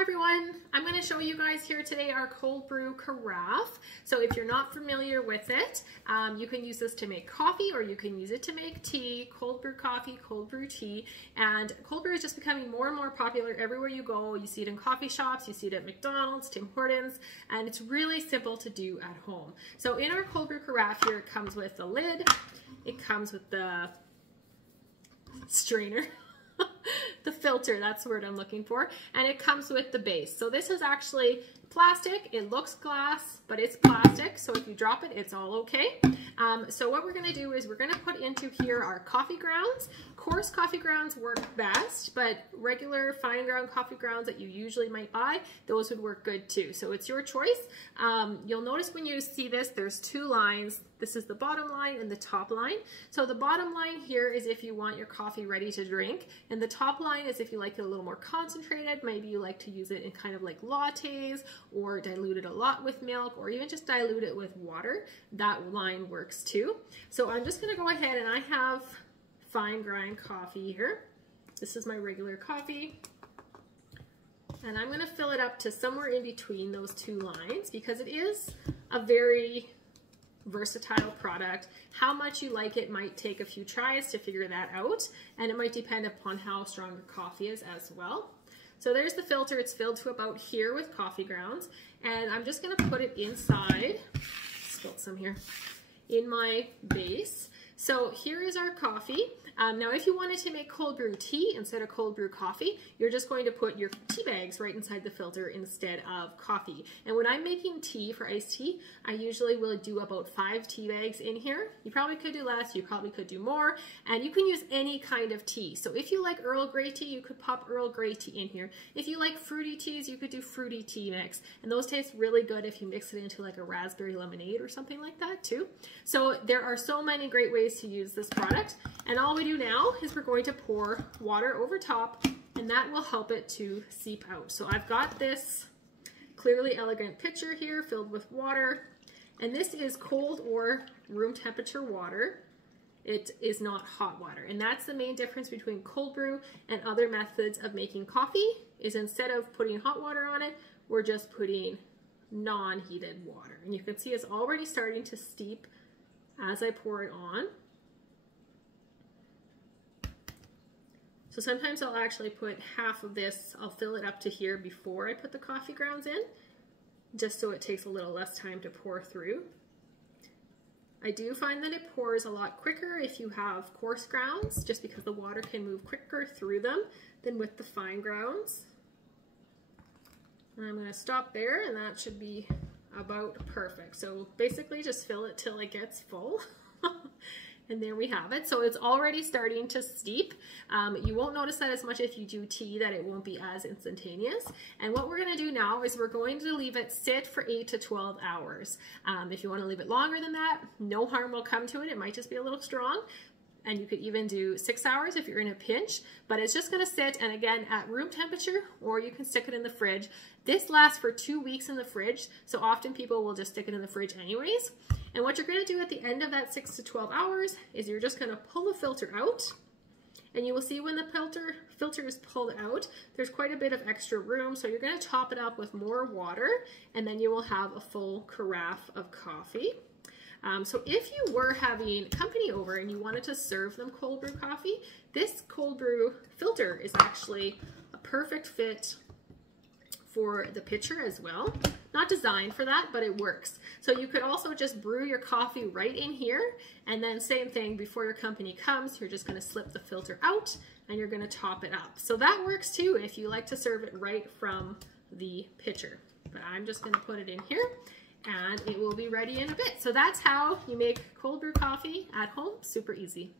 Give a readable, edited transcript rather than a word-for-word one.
Hi everyone, I'm going to show you guys here today our cold brew carafe. So if you're not familiar with it, you can use this to make coffee or you can use it to make tea, cold brew coffee, cold brew tea. And cold brew is just becoming more and more popular everywhere you go. You see it in coffee shops, you see it at McDonald's, Tim Hortons, and it's really simple to do at home. So in our cold brew carafe here, it comes with the lid, it comes with the strainer, the filter, that's the word I'm looking for, and it comes with the base. So this is actually plastic. It looks glass, but it's plastic, so if you drop it, it's all okay. So what we're going to do is we're going to put into here our coffee grounds. Coarse coffee grounds work best, but regular fine ground coffee grounds that you usually might buy, those would work good too. So it's your choice. You'll notice when you see this, there's two lines. This is the bottom line and the top line. So the bottom line here is if you want your coffee ready to drink, and the top line is if you like it a little more concentrated. Maybe you like to use it in kind of like lattes, or dilute it a lot with milk, or even just dilute it with water. That line works too. So I'm just going to go ahead, and I have fine grind coffee here. This is my regular coffee. And I'm going to fill it up to somewhere in between those two lines because it is a very versatile product. How much you like it might take a few tries to figure that out, and it might depend upon how strong your coffee is as well. So there's the filter. It's filled to about here with coffee grounds, and I'm just going to put it inside, spilled some here, in my base. So here is our coffee. Now if you wanted to make cold brew tea instead of cold brew coffee, you're just going to put your tea bags right inside the filter instead of coffee. And when I'm making tea for iced tea, I usually will do about 5 tea bags in here. You probably could do less, you probably could do more, and you can use any kind of tea. So if you like Earl Grey tea, you could pop Earl Grey tea in here. If you like fruity teas, you could do fruity tea mix, and those taste really good if you mix it into like a raspberry lemonade or something like that too. So there are so many great ways to use this product, and all we do now is we're going to pour water over top, and that will help it to seep out. So I've got this Clearly Elegant pitcher here filled with water, and this is cold or room temperature water. It is not hot water, and that's the main difference between cold brew and other methods of making coffee, is instead of putting hot water on it, we're just putting non-heated water. And you can see it's already starting to steep as I pour it on. So sometimes I'll actually put half of this, I'll fill it up to here before I put the coffee grounds in, just so it takes a little less time to pour through. I do find that it pours a lot quicker if you have coarse grounds, just because the water can move quicker through them than with the fine grounds. And I'm going to stop there, and that should be about perfect. So basically just fill it till it gets full. And there we have it. So it's already starting to steep. You won't notice that as much if you do tea, that it won't be as instantaneous. And what we're going to do now is we're going to leave it sit for 8 to 12 hours. If you want to leave it longer than that, no harm will come to it. It might just be a little strong. And you could even do 6 hours if you're in a pinch, but it's just going to sit, and again at room temperature, or you can stick it in the fridge. This lasts for 2 weeks in the fridge, so often people will just stick it in the fridge anyways. And what you're going to do at the end of that 6 to 12 hours is you're just going to pull the filter out, and you will see when the filter is pulled out, there's quite a bit of extra room, so you're going to top it up with more water, and then you will have a full carafe of coffee. So if you were having company over and you wanted to serve them cold brew coffee, this cold brew filter is actually a perfect fit for the pitcher as well. Not designed for that, but it works. So you could also just brew your coffee right in here, and then same thing, before your company comes, you're just going to slip the filter out and you're going to top it up. So that works too if you like to serve it right from the pitcher. But I'm just going to put it in here, and it will be ready in a bit. So that's how you make cold brew coffee at home, super easy.